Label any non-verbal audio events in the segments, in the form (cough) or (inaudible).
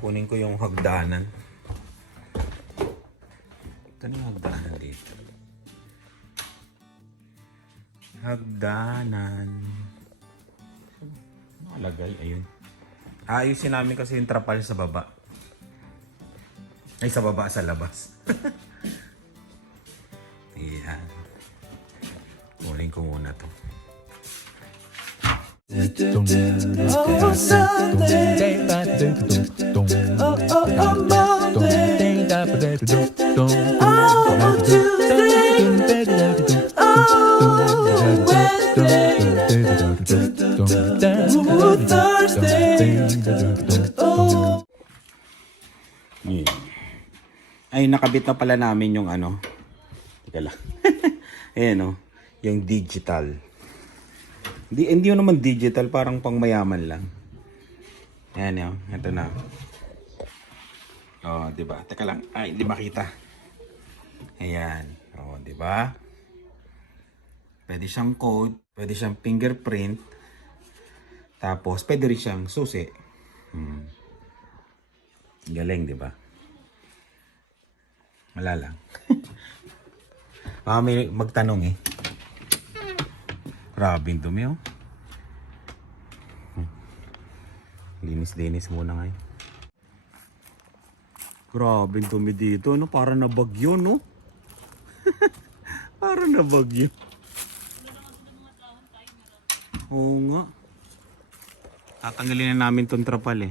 Kunin ko yung hagdanan. Ito na yung hagdanan dito. Hagdanan. Nakalagay, ayun. Ayusin namin kasi yung trapal sa baba. Ay, sa baba, sa labas. (laughs) Ayan. Kunin ko muna to. Oh, Oh, oh, oh. Oh. Oh. Oh. Yeah. Ay, nakabit na pala namin yung ano. Teka lang. (laughs) Ayan o. yung digital. Di, hindi yun naman digital, parang pang mayaman lang. Ayan yun. Ito na. Oh, di ba? Teka lang. Ay, hindi makita. Ayan. Oh, di ba? Pwede siyang code, pwede siyang fingerprint. Tapos, pwede rin siyang susi. Hmm. Galing, di ba? Wala lang. (laughs) Baka magtanong eh. Grabe dumi oh. Hmm. Linis-linis muna ngayon. Grabe dumi dito, no? Para na bagyo, no? (laughs) Para na bagyo. Oo nga. Tatanggalin na namin tong trapal eh.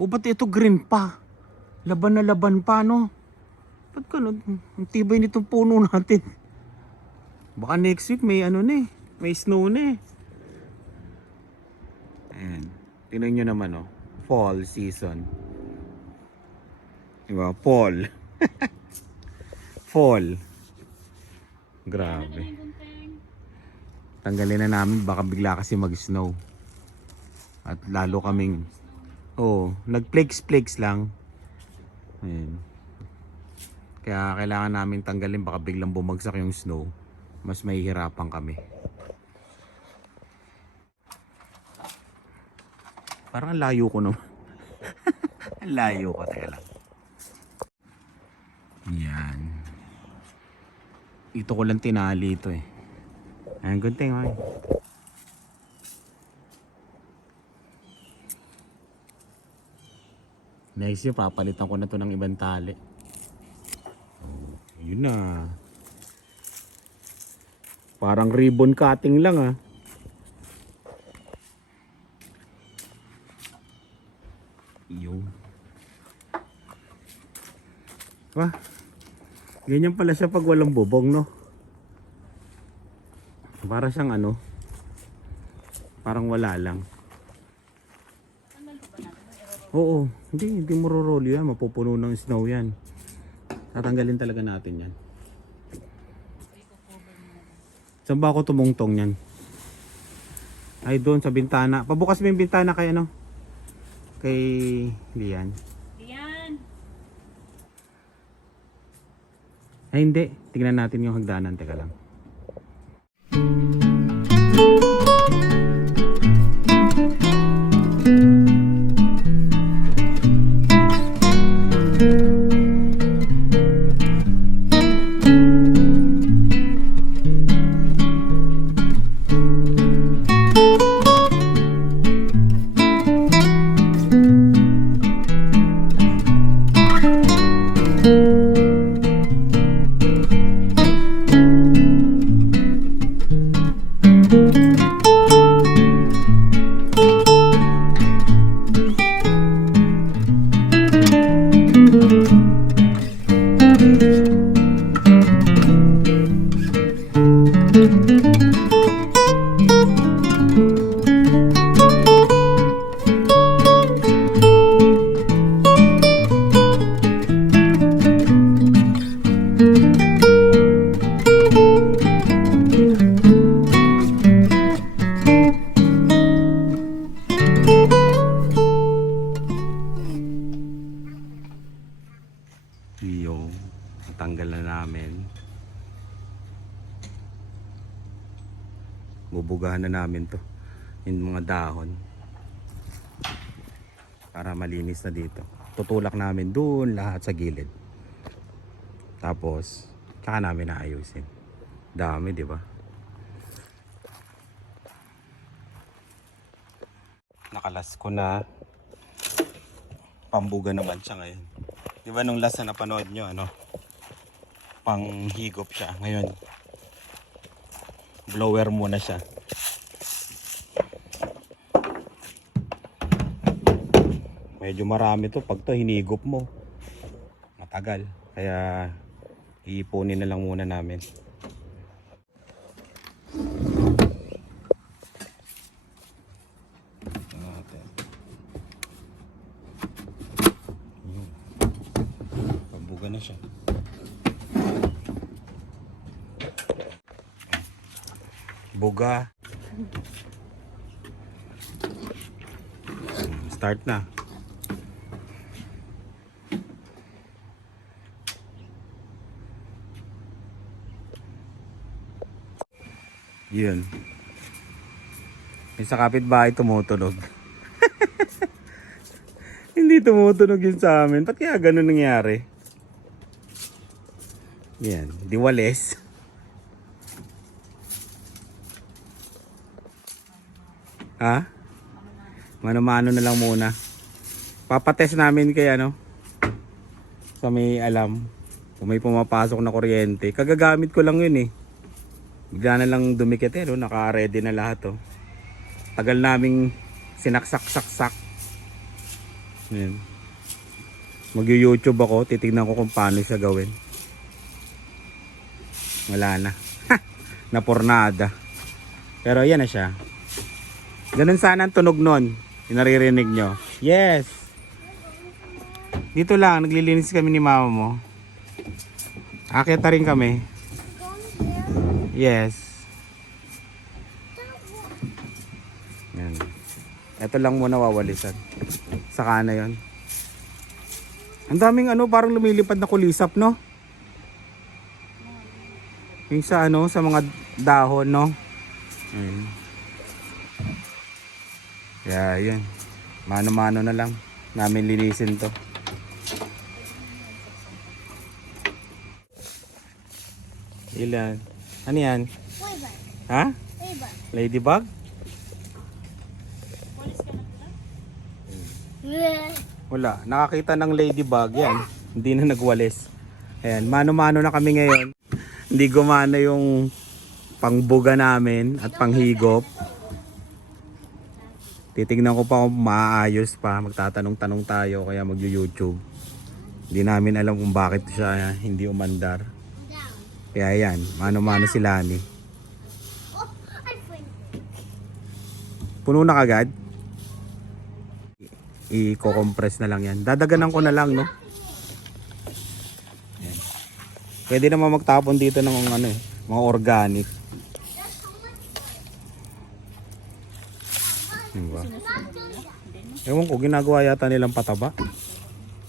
O ba't ito green pa? Laban na laban pa, no? Ba't ganun? Ang tibay nitong puno natin. Baka next week may ano na eh. May snow na eh. Ayan. Tingnan nyo naman, oh. Fall season. Diba? Fall. (laughs) Fall. Grabe. Tanggalin na namin. Baka bigla kasi mag-snow. At lalo kaming Oo, nag-flex-flex lang. Ayan. Kaya kailangan namin tanggalin baka biglang bumagsak yung snow. Mas mahihirapan kami. Parang ang layo ko naman. (laughs) layo ko, teka lang. Yan. Ito ko lang tinali ito eh. Ayan, good thing, ay. Next year, papalitan ko na to ng ibang tali. Oh, yun na. Parang ribbon cutting lang ah. Yun. Wah. Ganyan pala siya pag walang bubong, no? Para siyang ano? Parang wala lang. Oo, hindi, hindi mo rorolo yan. Mapupuno ng snow yan. Tatanggalin talaga natin yan. Saan ba ako tumungtong yan? Ay, doon sa bintana. Pabukas mo yung bintana kay ano? Kay Lian. Yan. Ay, hindi. Tingnan natin yung hagdanan. Teka lang. Namin to. Yung mga dahon. para malinis na dito. Tutulak namin doon lahat sa gilid. Tapos, tsaka namin naayusin. Dami, di ba? Nakalas ko na. Pambuga naman siya ngayon. Di ba nung last na napanood nyo, ano? Panghigop siya. Ngayon, blower muna siya. Medyo marami to. Pag to hinigop mo, matagal. Kaya iipunin na lang muna namin. Na siya. Buga. Start na. Yun. Yung sa kapitbahay tumutunog. (laughs) Hindi tumutunog yun sa amin. Ba't kaya ganun nangyari? Yan. Diwales. Ha? Mano-mano na lang muna. Papatest namin kay ano. Sa may alam. Kung may pumapasok na kuryente. Kagagamit ko lang yun eh. Bigla na lang dumikit eh, no? naka-ready na lahat oh. Tagal naming sinaksak-saksak. Yan. Mag-YouTube ako, titignan ko kung paano siya gawin. Wala na. Napornada. Pero yan na siya. Ganun sana ang tunog nun. Yung naririnig nyo. Yes! Dito lang, naglilinis kami ni mama mo. Akit rin kami. Yes. Yan. Ito lang muna wawalisan. Saka na yon. Ang daming ano, parang lumilipad na kulisap, no? Yung sa ano, sa mga dahon, no? Ayun. Kaya yun. Mano-mano na lang. Namin linisin to. Ilan? Ano yan? Wait, Ha? Ladybug? wait. Wala. Nakakita ng ladybug yan. Hindi na nagwalis. Ayan. Mano-mano na kami ngayon. Hindi gumana yung pangbuga namin at panghigop. Titignan ko pa kung maayos pa. Magtatanong-tanong tayo kaya mag-YouTube. Hindi namin alam kung bakit siya hindi umandar. Kaya yan. Mano-mano si Lani. Puno na kagad. I-compress na lang yan. Dadaganan ko na lang, no? Yan. Pwede naman magtapon dito ng ano eh, mga organic. Diba? Ewan ko, ginagawa yata nilang pataba.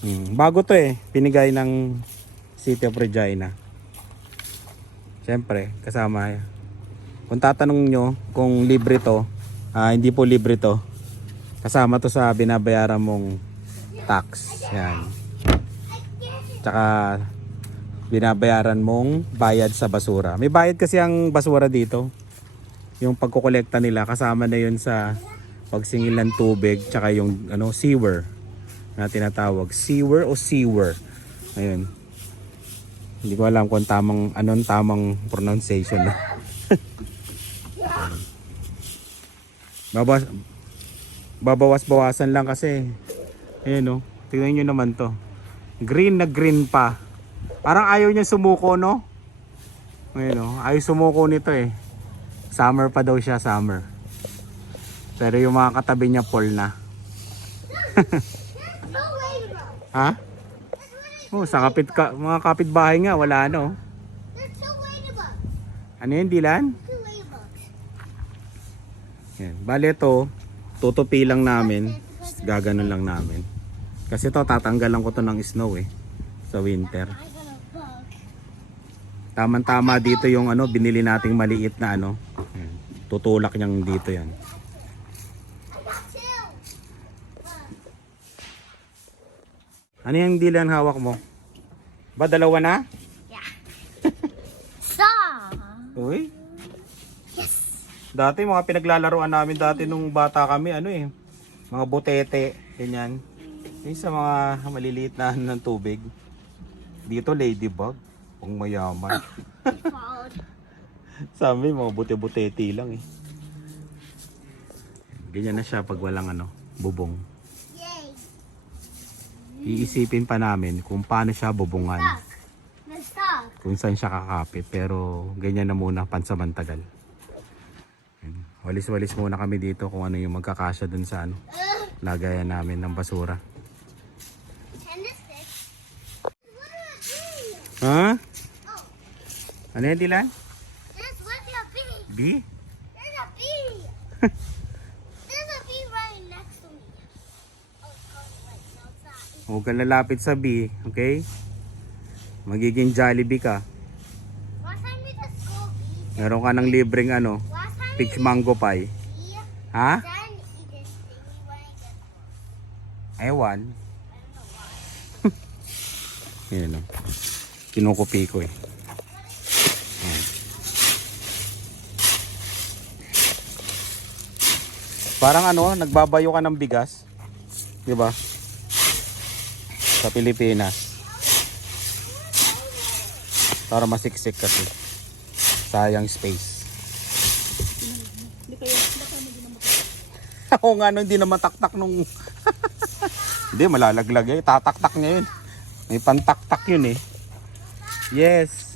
Hmm. Bago to eh, pinigay ng City of Regina. Siyempre, kasama. Kung tatanong nyo kung libre to, ah, hindi po libre to. Kasama to sa binabayaran mong tax. Yan. Tsaka binabayaran mong bayad sa basura. May bayad kasi ang basura dito. Yung pagkokolekta nila kasama na yun sa pagsingil ng tubig tsaka yung ano sewer na tinatawag. Sewer o sewer. Ayun. Hindi ko alam kung tamang anong tamang pronunciation. No? (laughs) Babas babawas-bawasan lang kasi. Ayun oh. Tingnan nyo naman to. Green na green pa. Parang ayaw niya sumuko no? Ayun oh. Ayaw sumuko nito eh. Summer pa daw siya, summer. Pero yung mga katabi niya fall na. (laughs) Ha? Oh, sa kapit ka, mga kapitbahay nga wala two ladybugs. Ano yun, Dilan? Yan. Bale to, tutupi lang namin. Gaganon lang namin. Kasi to tatanggalan ko to ng snow eh. Sa winter. I got a bug. Tama-tama dito yung ano, binili nating maliit na ano. Yan. Tutulak niyang dito yan. Ano yung dilan hawak mo? Ba, dalawa na? Yeah. (laughs) Saw. Uy. Dati mga pinaglalaroan namin dati nung bata kami, ano eh, mga botete, ganyan. Yung sa mga maliliit na ano ng tubig. Dito ladybug, pang mayaman. Fold. Sa amin, mga bote-botete lang eh. Ganyan na siya pag walang ano, bubong. Iisipin pa namin kung paano siya bubungan. Kung saan siya kakapit. Pero ganyan na muna, pansamantagal. Walis-walis muna kami dito kung ano yung magkakasya dun sa ano, lagayan namin ng basura. Ha? Oh, Ano yan, bee? B? There's a bee. there's a bee right next to me. Oh, oh, wait, no, it's not. Huwag kang lalapit sa B, okay? Magiging Jollibee ka. Meron ka ng libreng ano, peach mango pie. Ha? Ewan. Yan o. Kinukupi ko eh. Parang ano, nagbabayo ka ng bigas. Di ba? Sa Pilipinas. Para masiksik kasi. Sayang space. (laughs) Ako nga no, hindi na mataktak nung... (laughs) hindi, malalaglag eh. Tataktak niya yun. May pantaktak yun eh. Yes.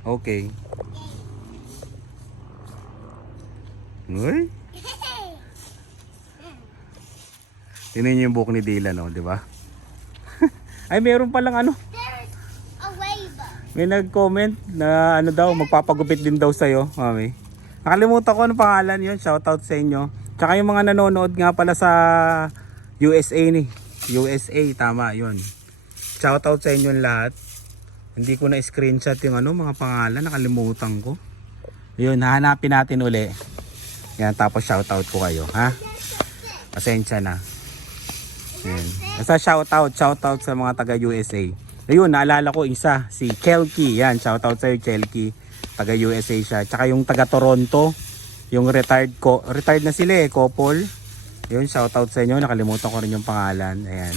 Okay. Uy. Tingnan niyo yung buhok ni Dylan, no, di ba? (laughs) Ay, meron palang ano. May nag-comment na ano daw, magpapagupit din daw sa'yo, mami. Nakalimutan ko ano pangalan yun. Shoutout sa inyo. Tsaka yung mga nanonood nga pala sa USA ni. USA, tama yun. Shoutout sa inyo lahat. Hindi ko na screenshot yung ano, mga pangalan. Nakalimutan ko. Yun, hahanapin natin uli. Yan, tapos shoutout ko kayo, ha? Pasensya na. Yan. Basta shoutout, shoutout sa mga taga USA. Ayun, naalala ko isa, si Kelky. Yan, shoutout sa'yo, Kelky. Taga USA siya. Tsaka yung taga Toronto, yung retired ko, retired na sila eh, couple. Yun, shoutout sa inyo. Nakalimutan ko rin yung pangalan. Ayan.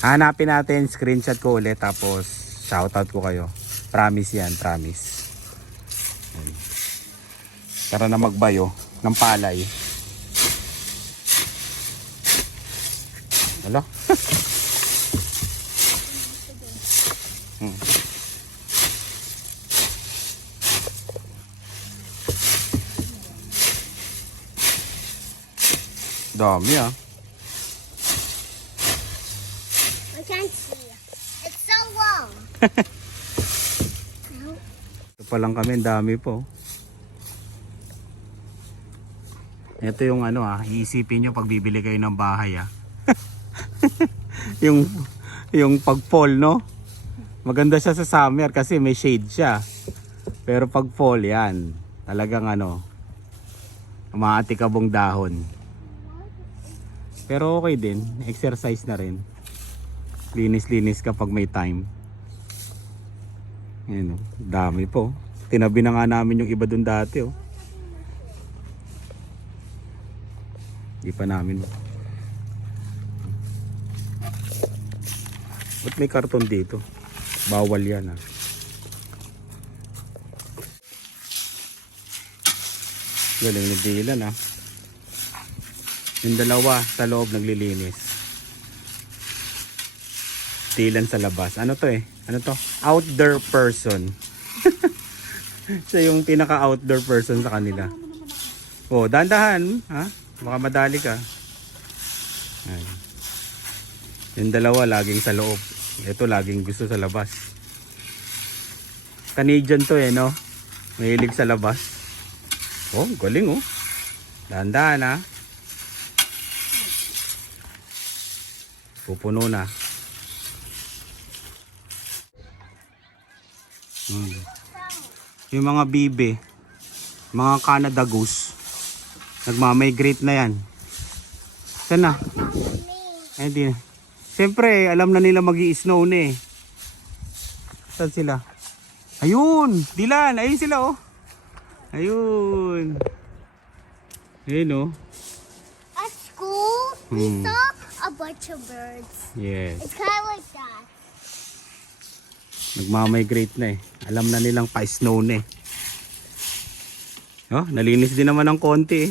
Hanapin natin, screenshot ko ulit, tapos shoutout ko kayo. Promise yan, promise. Tara na magbayo ng palay. Hala. Hmm. Dami ah. I can't see. It's so long. (laughs) Ito pa lang kami, dami po. Ito yung ano ah, iisipin nyo pag bibili kayo ng bahay ah. Yung yung pag fall no. Maganda siya sa summer kasi may shade siya. Pero pag fall yan, talagang ano, umaatikabong dahon. Pero okay din, exercise na rin. Linis-linis kapag may time. Yan oh, dami po. Tinabi na nga namin yung iba dun dati oh. Di pa namin. Ba't may karton dito? Bawal yan ah. Galing ni Dylan ah. Yung dalawa sa loob naglilinis. Dylan sa labas. Ano to eh? Ano to? Outdoor person. (laughs) Siya yung pinaka-outdoor person sa kanila. Oh, dandahan, ha? Baka madali ka. Ayan. Yung dalawa laging sa loob. Ito laging gusto sa labas. Canadian to eh, no? Mahilig sa labas. Oh, galing oh. Dahan-dahan ha. Pupuno na. Hmm. Yung mga bibe, mga Canada goose, nagmamigrate na yan. Saan na? Eh, di. Siyempre, alam na nila mag snow na eh. Saan sila? Ayun! Dilan! Ayun sila oh. Ayun. Ayun oh. At school, we Hmm. saw a bunch of birds. Yes. It's kind of like that. Nagmamigrate na eh. Alam na nilang pa-snow na eh. Oh, nalinis din naman ng konti eh.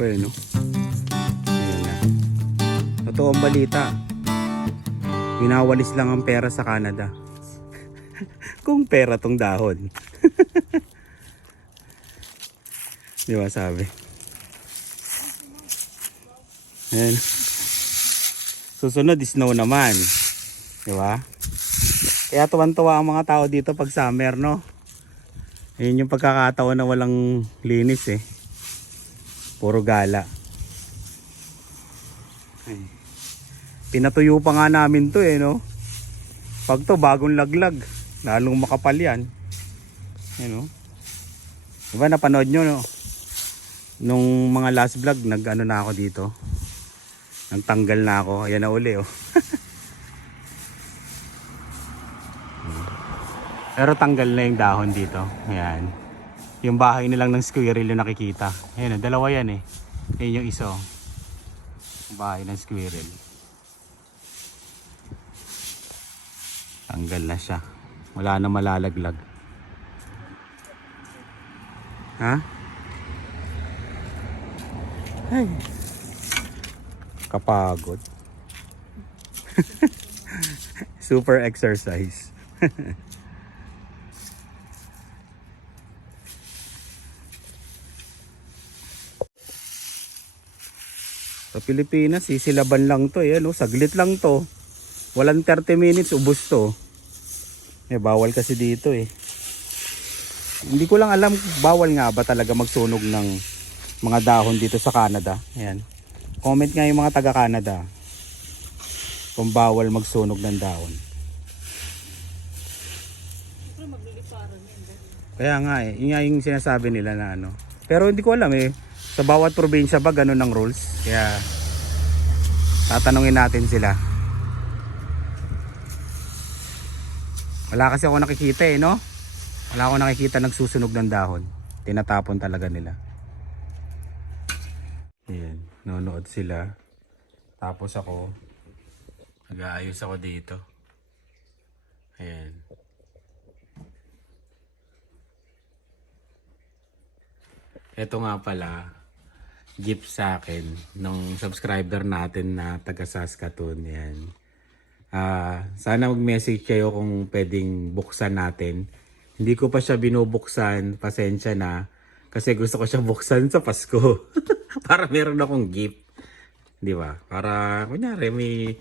Pa eh, no? Ayan na. Totoong balita. Winawalis lang ang pera sa Canada. (laughs) Kung pera tong dahon. (laughs) Di ba sabi? Ayan. Susunod, snow naman. Di ba? Kaya tuwan-tuwa ang mga tao dito pag summer, no? Ayun yung pagkakataon na walang linis eh. Puro gala. Pinatuyo pa nga namin to eh, no? Pag to, bagong laglag. Lalong makapal yan. Ayun, no? Diba napanood nyo, no? Nung mga last vlog, nag-ano na ako dito. Nagtanggal na ako. Ayan na uli, oh. (laughs) Pero tanggal na yung dahon dito. Ayan. Yung bahay nilang ng squirrel yung nakikita. Ayan, oh, dalawa yan eh. Ayan yung isa. oh. Bahay ng squirrel. Tanggal na siya. Wala na malalaglag. Ha? Ay. Kapagod. (laughs) Super exercise. (laughs) Sa Pilipinas, sisilaban lang to. Eh, no? Saglit lang to. Walang 30 minutes, ubos to. Eh, bawal kasi dito eh. Hindi ko lang alam, bawal nga ba talaga magsunog ng mga dahon dito sa Canada. Ayan. Comment nga yung mga taga Canada kung bawal magsunog ng dahon. Kaya nga eh, yun nga yung sinasabi nila na ano. Pero hindi ko alam eh, sa bawat probinsya ba ganun ang rules? Kaya tatanungin natin sila. Wala kasi ako nakikita eh, no? Wala ako nakikita nagsusunog ng dahon. Tinatapon talaga nila. Ayan, nonood sila. Tapos ako, nag-aayos ako dito. Ayan. Ito nga pala, gift sa akin ng subscriber natin na taga Saskatoon. Yan. Ah, sana mag-message kayo kung pwedeng buksan natin. Hindi ko pa siya binubuksan, pasensya na. Kasi gusto ko siya buksan sa Pasko. (laughs) Para meron akong gift. Di ba? Para, kunyari, may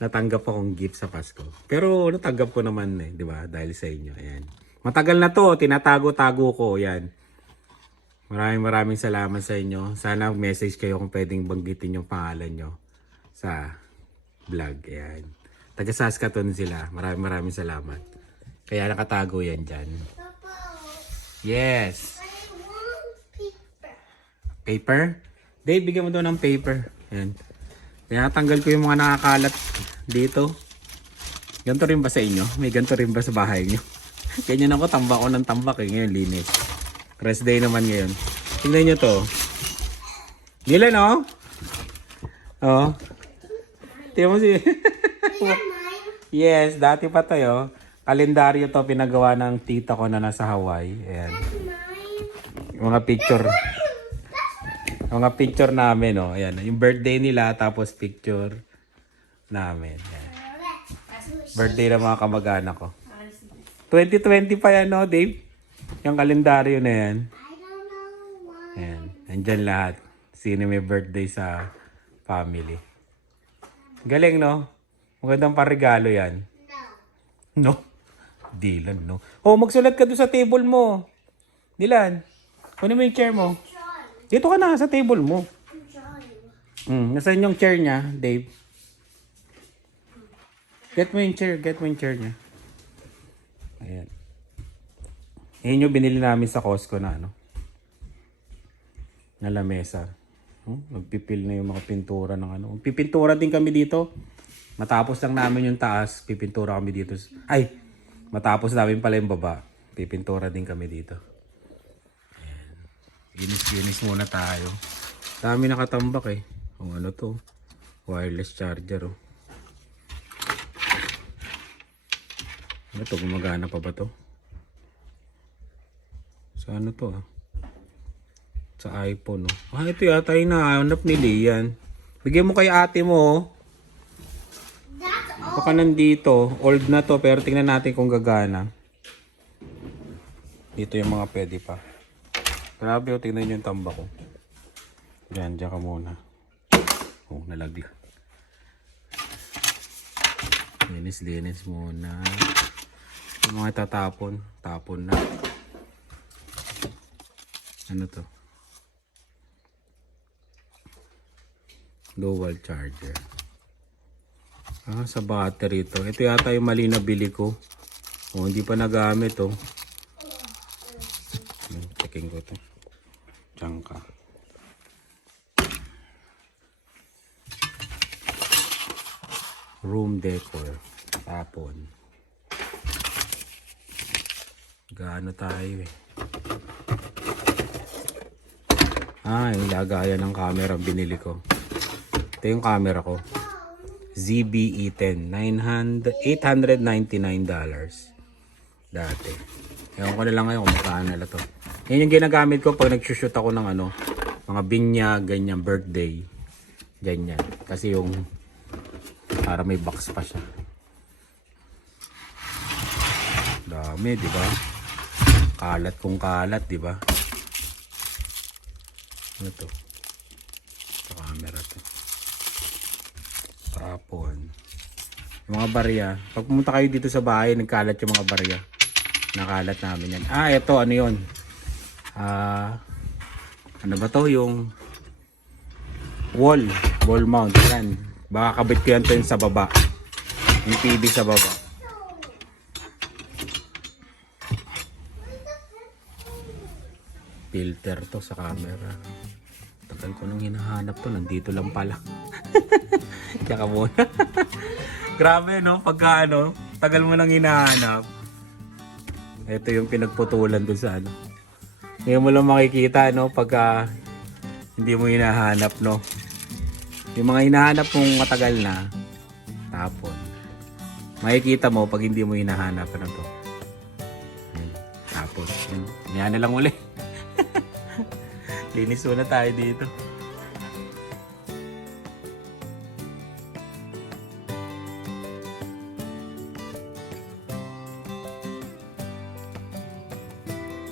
natanggap akong gift sa Pasko. Pero natanggap ko naman eh, di ba? Dahil sa inyo. Ayan. Matagal na to, tinatago-tago ko. Yan. Maraming maraming salamat sa inyo. Sana message kayo kung pwedeng banggitin yung pangalan nyo sa vlog. Ayan. Taga Saskatoon sila. Maraming maraming salamat. Kaya nakatago yan dyan. Yes. Paper? Dave, bigyan mo daw ng paper. Ayan. Tinatanggal ko yung mga nakakalat dito. Ganto rin ba sa inyo? May ganto rin ba sa bahay nyo? (laughs) Ganyan ako, tambak ko ng tambak eh. Ngayon, linis. Rest day naman ngayon. Tingnan nyo to. Nila, no? Oh. Tingnan mo si... (laughs) Yes, dati pa to, yo. Kalendaryo to pinagawa ng tita ko na nasa Hawaii. Ayan. Mga picture. Mga picture namin, oh. Ayan. Yung birthday nila, tapos picture namin. Ayan. Birthday ng mga kamag-anak ko. 2020 pa yan, no, Dave? Yung kalendaryo na yan. Ayan. Nandyan lahat. Sino may birthday sa family. Galing, no? Magandang parigalo yan. No. No? Dilan, no? Oh, magsulat ka doon sa table mo. Dilan, kunin mo yung chair mo. Dito ka na, sa table mo. Hmm, nasaan yung chair niya, Dave? Get mo yung chair, get mo yung chair niya. Ayan. Yan yung binili namin sa Costco na ano. Na lamesa. Hmm? Nagpipil na yung mga pintura ng ano. Pipintura din kami dito. Matapos lang namin yung taas, pipintura kami dito. Ay, matapos namin pala yung baba. Pipintura din kami dito. Ayan. Ginis-ginis muna tayo. Dami nakatambak eh. Kung ano to. Wireless charger oh. Ano to? Gumagana pa ba to? Sa ano to ah? Sa iPhone oh. Ah, ito yata yung nahanap ni Lian. Bigyan mo kay ate mo oh. Baka nandito. Old na to pero tingnan natin kung gagana. Dito yung mga pwede pa. Grabe oh, tingnan nyo yung tambak ko. Diyan, diyan ka muna. Oh, nalagla. Linis, linis muna. Yung mga tatapon, tapon na. Ano to? Dual charger. Ah, sa battery to. Ito yata yung mali na bili ko. Oh, hindi pa nagamit oh. Hmm, Checking ko to. Diyan ka. Room decor. Tapon. Gaano tayo eh. Ah, yung lagayan ng camera binili ko. Ito yung camera ko. ZBE10. 900, $899 dati. Ewan ko na lang ngayon kung magkano na to. Yan yung ginagamit ko pag nagsushoot ako ng ano, mga binyag, ganyan, birthday. Ganyan. Kasi yung para may box pa siya. Dami, di ba? Kalat kung kalat, di ba? Ano? Sa camera to. Tapon. Yung mga barya. Pag pumunta kayo dito sa bahay, nagkalat yung mga barya. Nakalat namin yan. Ah, ito, ano yun? Ah, ano ba to? Yung wall. Wall mount. Yan. Baka kabit ko yan to yun sa baba. Yung TV sa baba. Filter to sa camera. Tagal ko nang hinahanap to. Nandito lang pala. (laughs) Tsaka muna. (laughs) Grabe no, pagka ano, tagal mo nang hinahanap. Ito yung pinagputulan doon sa ano. Ngayon mo lang makikita no, pagka hindi mo hinahanap no. Yung mga hinahanap mong matagal na, tapon. Makikita mo pag hindi mo hinahanap ano to. Tapos, yan na lang uli. Linis muna tayo dito.